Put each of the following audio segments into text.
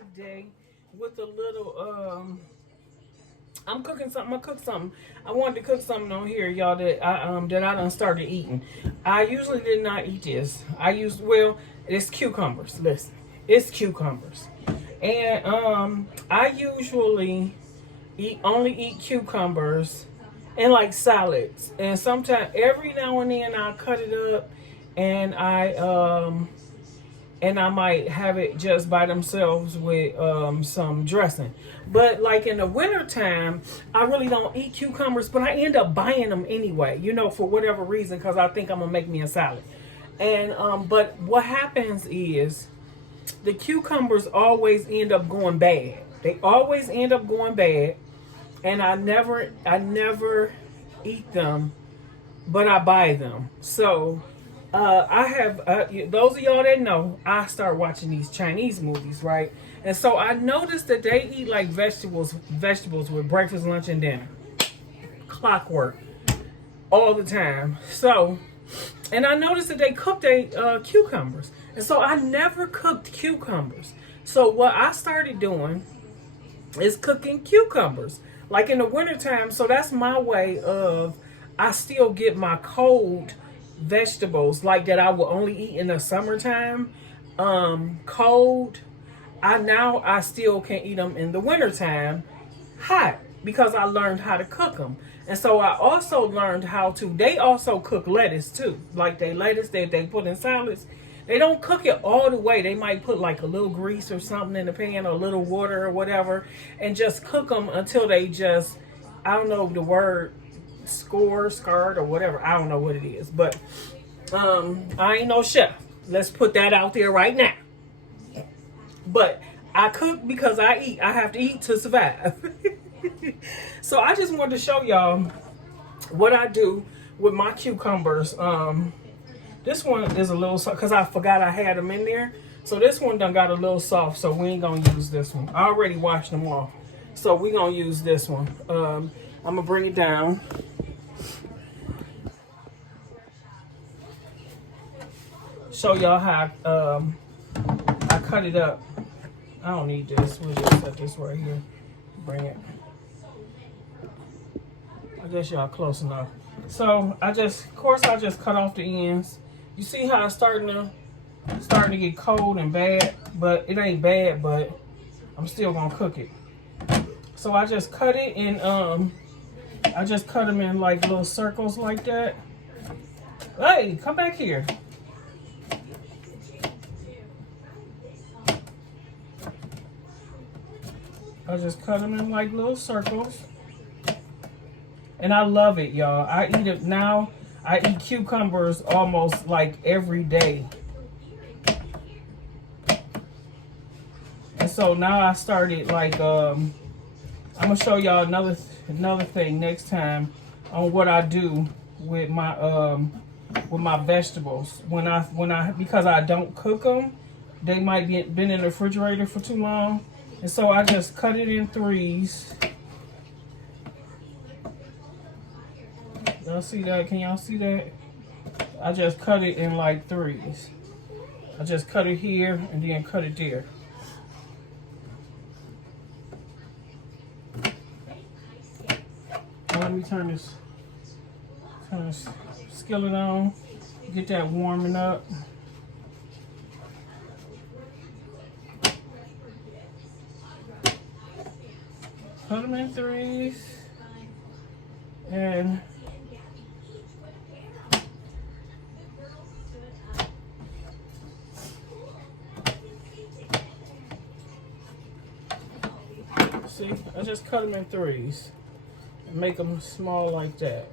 today with a little I'm cooking something. I'm gonna cook something. I wanted to cook something on here, y'all, that I done started eating. I usually did not eat this. It's cucumbers. Listen, it's cucumbers. And I usually only eat cucumbers and like salads. And sometimes every now and then I'll cut it up and I might have it just by themselves with some dressing. But like in the wintertime, I really don't eat cucumbers, but I end up buying them anyway, for whatever reason, because I think I'm gonna make me a salad. And but what happens is the cucumbers always end up going bad. They always end up going bad, and I never eat them, but I buy them. So I have those of y'all that know, I start watching these Chinese movies, right? And so I noticed that they eat like vegetables with breakfast, lunch, and dinner, clockwork, all the time. So, and I noticed that they cook their cucumbers, and so I never cooked cucumbers. So what I started doing is cooking cucumbers, like in the wintertime. So that's my way of, I still get my cold vegetables like that I will only eat in the summertime cold. I still can eat them in the wintertime hot, because I learned how to cook them. And so I also learned they also cook lettuce too. Like lettuce they put in salads, they don't cook it all the way. They might put like a little grease or something in the pan, or a little water or whatever, and just cook them until they just, I don't know the word, scarred or whatever. I don't know what it is, but I ain't no chef. Let's put that out there right now. But I cook because I eat. I have to eat to survive. So I just wanted to show y'all what I do with my cucumbers. This one is a little soft because I forgot I had them in there. So this one done got a little soft, so we ain't gonna use this one. I already washed them off, so we gonna use this one. I'm gonna bring it down. Show y'all how I cut it up. I don't need this. We'll just set this right here. Bring it. I guess y'all close enough. So I just cut off the ends. You see how it's starting to get cold and bad, but it ain't bad, but I'm still gonna cook it. So I just cut it in I just cut them in like little circles like that. Hey, come back here. I just cut them in like little circles. And I love it, y'all. I eat it now. I eat cucumbers almost like every day. And so now I started like, I'm gonna show y'all another thing next time on what I do with my vegetables. Because I don't cook them, they might been in the refrigerator for too long. And so I just cut it in threes. Y'all see that? Can y'all see that? I just cut it in like threes. I just cut it here and then cut it there. Now let me turn this skillet on. Get that warming up. Put them in threes, and see, I just cut them in threes and make them small like that.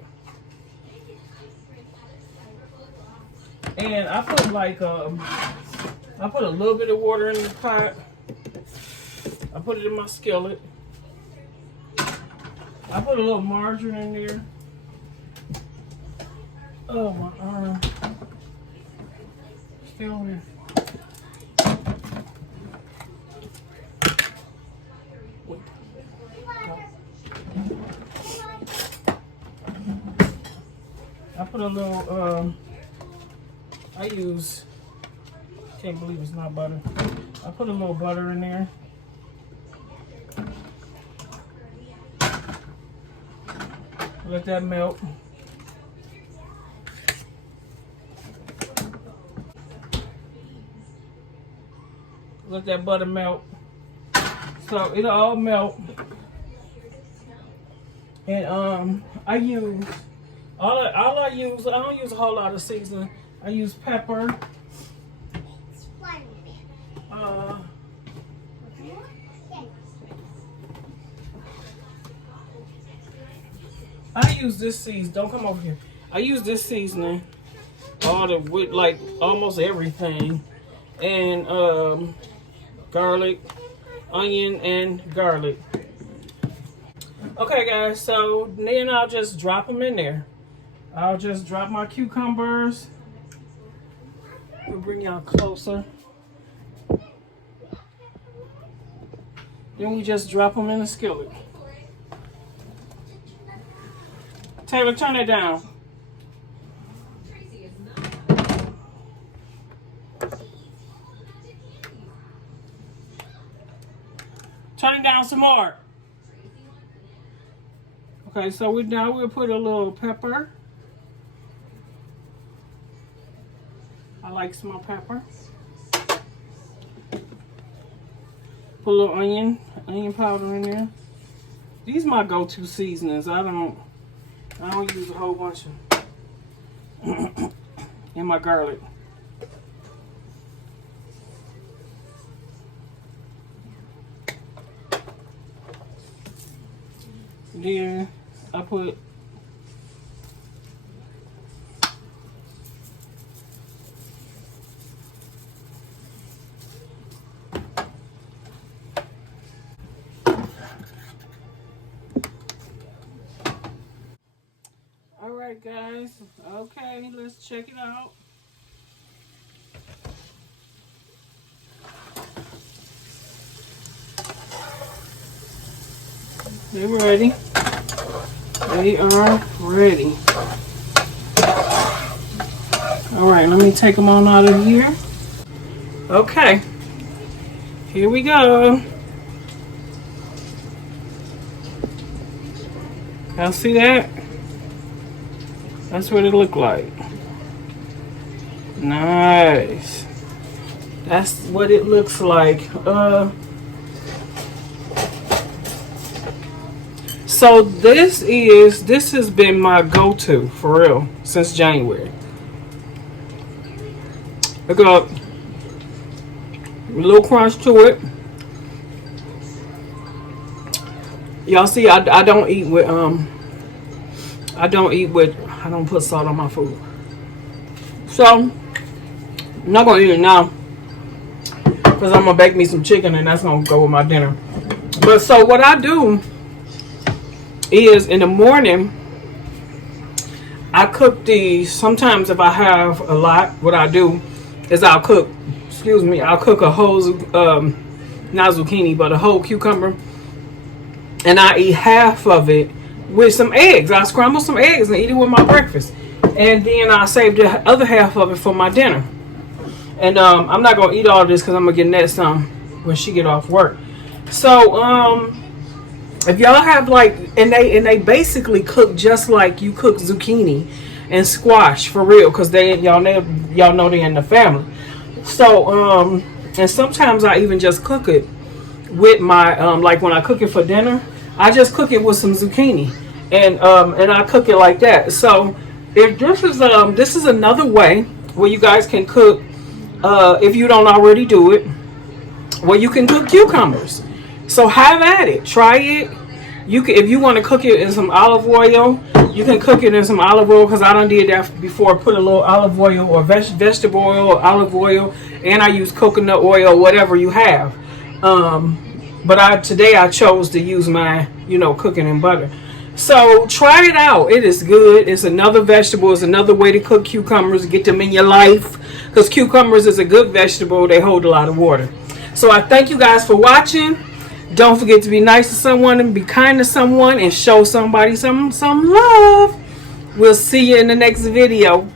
And I put like I put a little bit of water in the pot. I put it in my skillet. I put a little margarine in there. Oh, my arm. Still in. I put a little, can't believe it's not butter. I put a little butter in there. Let that melt. Let that butter melt. So it'll all melt. And I use I don't use a whole lot of seasoning. I use pepper. I use this season. Don't come over here. I use this seasoning with like almost everything, and garlic, onion, and garlic. Okay, guys. So then I'll just drop them in there. I'll just drop my cucumbers. We'll bring y'all closer. Then we just drop them in the skillet. Taylor, turn it down. Turn it down some more. Okay, so we'll put a little pepper. I like small pepper. Put a little onion powder in there. These are my go-to seasonings. I don't use a whole bunch of and my garlic. Then I put Alright guys, okay, let's check it out. They're ready. They are ready. Alright, let me take them on out of here. Okay, here we go. Y'all see that? That's what it looked like. Nice. That's what it looks like. So this has been my go-to for real since January. I got a little crunch to it. Y'all see, I don't eat with I don't put salt on my food. So I'm not gonna eat it now because I'm gonna bake me some chicken and that's gonna go with my dinner. But so what I do is in the morning I cook these. Sometimes if I have a lot, what I do is I'll cook a whole not zucchini but a whole cucumber, and I eat half of it with some eggs. I scramble some eggs and eat it with my breakfast, and then I save the other half of it for my dinner. And I'm not gonna eat all of this because I'm gonna get Ned some when she get off work. So if y'all have like, and they basically cook just like you cook zucchini and squash for real, because y'all know they're in the family. So and sometimes I even just cook it with my like when I cook it for dinner, I just cook it with some zucchini, and I cook it like that. So if this is another way where you guys can cook, if you don't already do it, where you can cook cucumbers. So have at it, try it. You can, if you want to cook it in some olive oil, you can cook it in some olive oil, because I done did that before. Put a little olive oil or vegetable oil or olive oil, and I use coconut oil, whatever you have. But today I chose to use my, cooking in butter. So try it out. It is good. It's another vegetable. It's another way to cook cucumbers. Get them in your life, because cucumbers is a good vegetable. They hold a lot of water. So I thank you guys for watching. Don't forget to be nice to someone and be kind to someone and show somebody some love. We'll see you in the next video.